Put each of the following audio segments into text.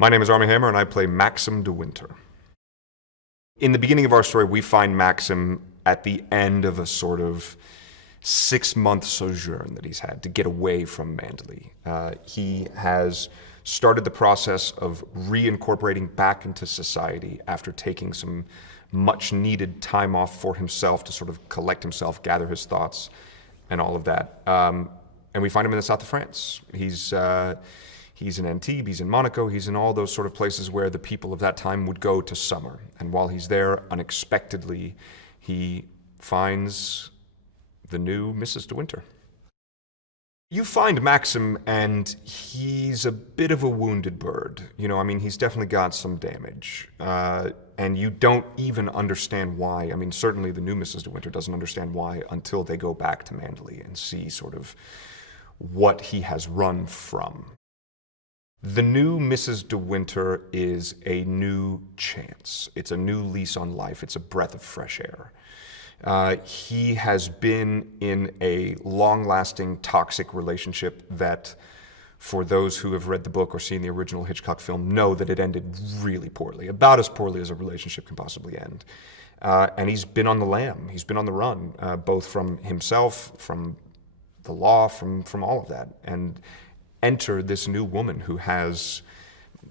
My name is Armie and I play Maxim DeWinter. In the beginning of our story, we find Maxim at the end of a sort of 6-month sojourn that he's had to get away from Manderley. He has started the process of reincorporating back into society after taking some much needed time off for himself to sort of collect himself, gather his thoughts, and all of that. And we find him in the south of France. He's in Antibes, he's in Monaco, he's in all those sort of places where the people of that time would go to summer. And while he's there, unexpectedly, he finds the new Mrs. DeWinter. You find Maxim, and he's a bit of a wounded bird. He's definitely got some damage. And you don't even understand why. Certainly the new Mrs. DeWinter doesn't understand why until they go back to Manderley and see sort of what he has run from. The new Mrs. DeWinter is a new chance. It's a new lease on life. It's a breath of fresh air. He has been in a long-lasting, toxic relationship that, for those who have read the book or seen the original Hitchcock film, know that it ended really poorly, about as poorly as a relationship can possibly end. And he's been on the lam. He's been on the run, both from himself, from the law, from all of that. And enter this new woman who has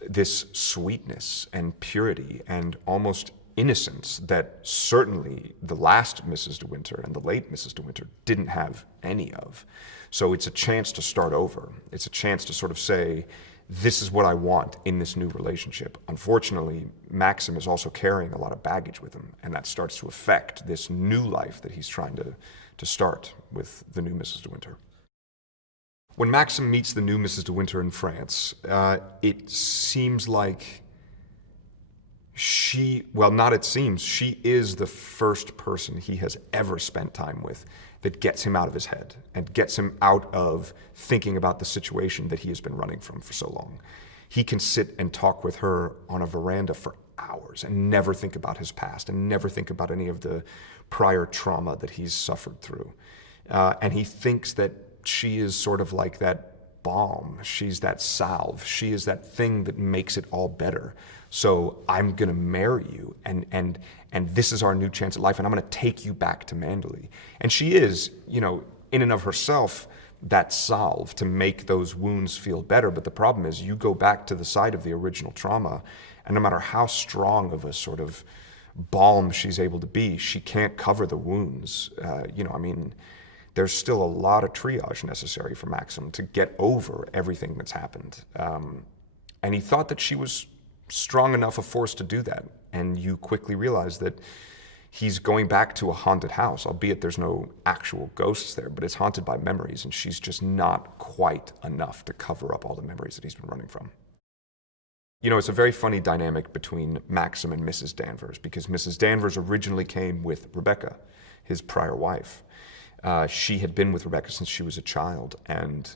this sweetness and purity and almost innocence that certainly the last Mrs. DeWinter and the late Mrs. DeWinter didn't have any of. So it's a chance to start over. It's a chance to sort of say, this is what I want in this new relationship. Unfortunately, Maxim is also carrying a lot of baggage with him, and that starts to affect this new life that he's trying to start with the new Mrs. DeWinter. When Maxim meets the new Mrs. DeWinter in France, it seems like she is the first person he has ever spent time with that gets him out of his head and gets him out of thinking about the situation that he has been running from for so long. He can sit and talk with her on a veranda for hours and never think about his past and never think about any of the prior trauma that he's suffered through. And he thinks that she is sort of like that balm. She's that salve. She is that thing that makes it all better. So I'm gonna marry you, and this is our new chance at life, and I'm gonna take you back to Manderley. And she is, in and of herself, that salve to make those wounds feel better. But the problem is, you go back to the site of the original trauma, and no matter how strong of a sort of balm she's able to be, she can't cover the wounds. There's still a lot of triage necessary for Maxim to get over everything that's happened. And he thought that she was strong enough a force to do that. And you quickly realize that he's going back to a haunted house, albeit there's no actual ghosts there, but it's haunted by memories, and she's just not quite enough to cover up all the memories that he's been running from. It's a very funny dynamic between Maxim and Mrs. Danvers, because Mrs. Danvers originally came with Rebecca, his prior wife. She had been with Rebecca since she was a child, and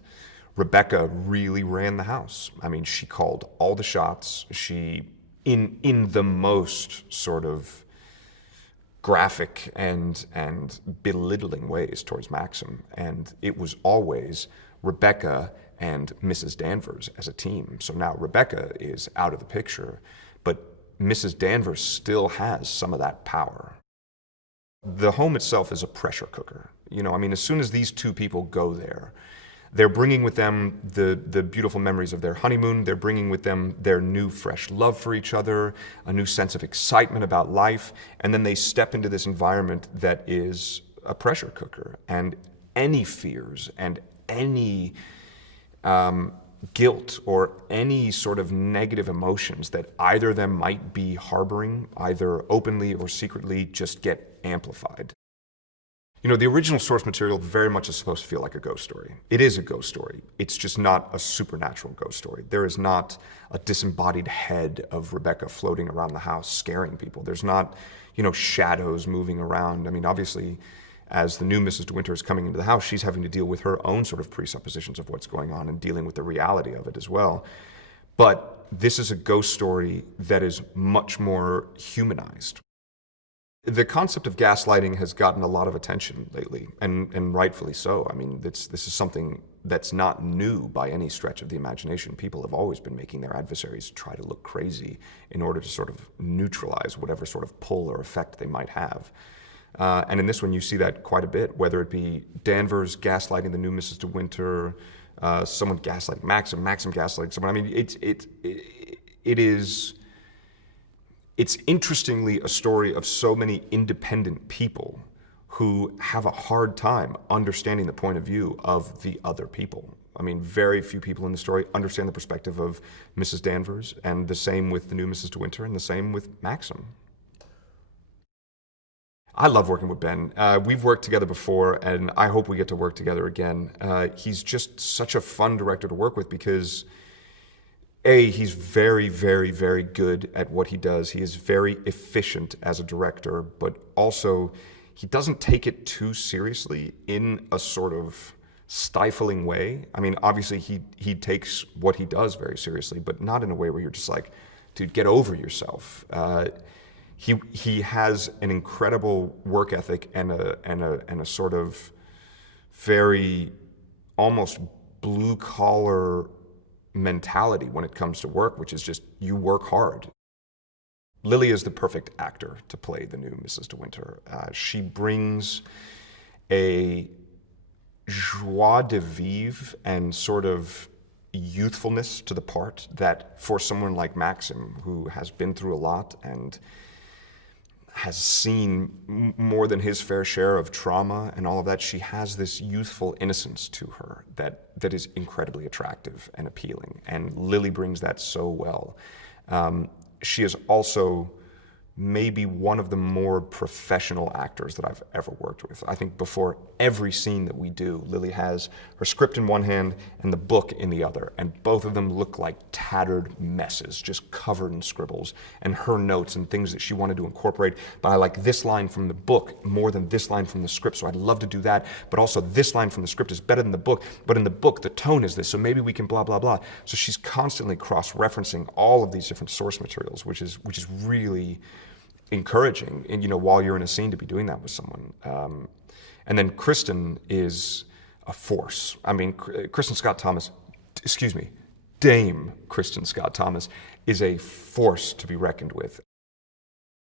Rebecca really ran the house. She called all the shots. She, in the most sort of graphic and belittling ways towards Maxim, and it was always Rebecca and Mrs. Danvers as a team. So now Rebecca is out of the picture, but Mrs. Danvers still has some of that power. The home itself is a pressure cooker. As soon as these two people go there, they're bringing with them the beautiful memories of their honeymoon. They're bringing with them their new, fresh love for each other, a new sense of excitement about life, and then they step into this environment that is a pressure cooker. And any fears and any guilt or any sort of negative emotions that either of them might be harboring, either openly or secretly, just get amplified. The original source material very much is supposed to feel like a ghost story. It is a ghost story. It's just not a supernatural ghost story. There is not a disembodied head of Rebecca floating around the house scaring people. There's not, shadows moving around. Obviously, as the new Mrs. DeWinter is coming into the house, she's having to deal with her own sort of presuppositions of what's going on and dealing with the reality of it as well. But this is a ghost story that is much more humanized. The concept of gaslighting has gotten a lot of attention lately, and rightfully so. I mean, this is something that's not new by any stretch of the imagination. People have always been making their adversaries try to look crazy in order to sort of neutralize whatever sort of pull or effect they might have. And in this one, you see that quite a bit, whether it be Danvers gaslighting the new Mrs. DeWinter, someone gaslighting Maxim gaslighting someone. I mean, it's interestingly a story of so many independent people who have a hard time understanding the point of view of the other people. I mean, very few people in the story understand the perspective of Mrs. Danvers, and the same with the new Mrs. DeWinter, and the same with Maxim. I love working with Ben. We've worked together before, and I hope we get to work together again. He's just such a fun director to work with because he's very, very, very good at what he does. He is very efficient as a director, but also he doesn't take it too seriously in a sort of stifling way. I mean, obviously he takes what he does very seriously, but not in a way where you're just like, dude, get over yourself. He has an incredible work ethic and a sort of very almost blue collar mentality when it comes to work, which is just you work hard. Lily is the perfect actor to play the new Mrs. DeWinter. She brings a joie de vivre and sort of youthfulness to the part that for someone like Maxim, who has been through a lot and has seen more than his fair share of trauma and all of that, she has this youthful innocence to her that is incredibly attractive and appealing. And Lily brings that so well. She is also maybe one of the more professional actors that I've ever worked with. I think before every scene that we do, Lily has her script in one hand and the book in the other, and both of them look like tattered messes, just covered in scribbles, and her notes and things that she wanted to incorporate. But I like this line from the book more than this line from the script, so I'd love to do that, but also this line from the script is better than the book, but in the book the tone is this, so maybe we can blah, blah, blah. So she's constantly cross-referencing all of these different source materials, which is really encouraging, and while you're in a scene to be doing that with someone. And then Kristen is a force. I mean, Dame Kristen Scott Thomas is a force to be reckoned with.